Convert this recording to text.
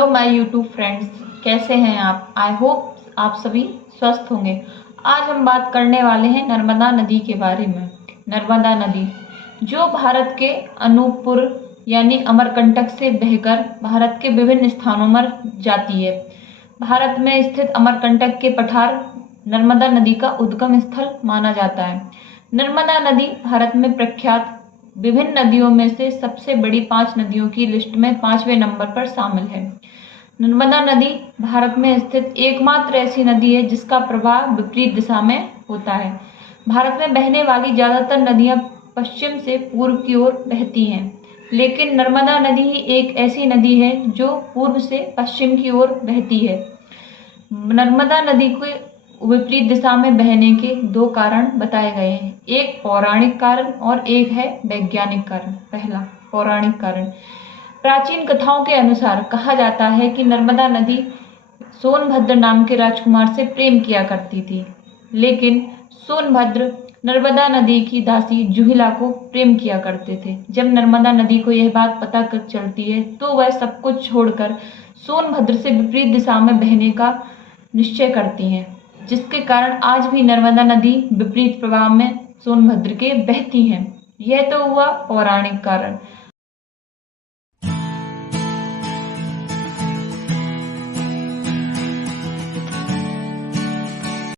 Hello my YouTube friends, कैसे हैं आप। आई होप आप सभी स्वस्थ होंगे। आज हम बात करने वाले हैं नर्मदा नदी के बारे में। नर्मदा नदी जो भारत के अनूपपुर यानी अमरकंटक से बहकर भारत के विभिन्न स्थानों में जाती है। भारत में स्थित अमरकंटक के पठार नर्मदा नदी का उद्गम स्थल माना जाता है। नर्मदा नदी भारत में प्रख्यात विभिन्न नदियों में से सबसे बड़ी 5 नदियों की लिस्ट में 5वें नंबर पर शामिल है। नर्मदा नदी भारत में स्थित एकमात्र ऐसी नदी है जिसका प्रवाह विपरीत दिशा में होता है। भारत में बहने वाली ज्यादातर नदियां पश्चिम से पूर्व की ओर बहती हैं, लेकिन नर्मदा नदी ही एक ऐसी नदी है जो पूर्व से पश्चिम की ओर बहती है। नर्मदा नदी के विपरीत दिशा में बहने के 2 कारण बताए गए हैं, एक पौराणिक कारण और एक है वैज्ञानिक कारण। पहला, पौराणिक कारण। प्राचीन कथाओं के अनुसार कहा जाता है कि नर्मदा नदी सोनभद्र नाम के राजकुमार से प्रेम किया करती थी, लेकिन सोनभद्र नर्मदा नदी की दासी जुहिला को प्रेम किया करते थे। जब नर्मदा नदी को यह बात पता चलती है तो वह सब कुछ छोड़कर सोनभद्र से विपरीत दिशा में बहने का निश्चय करती हैं, जिसके कारण आज भी नर्मदा नदी विपरीत प्रवाह में सोनभद्र के बहती हैं। यह तो हुआ पौराणिक कारण।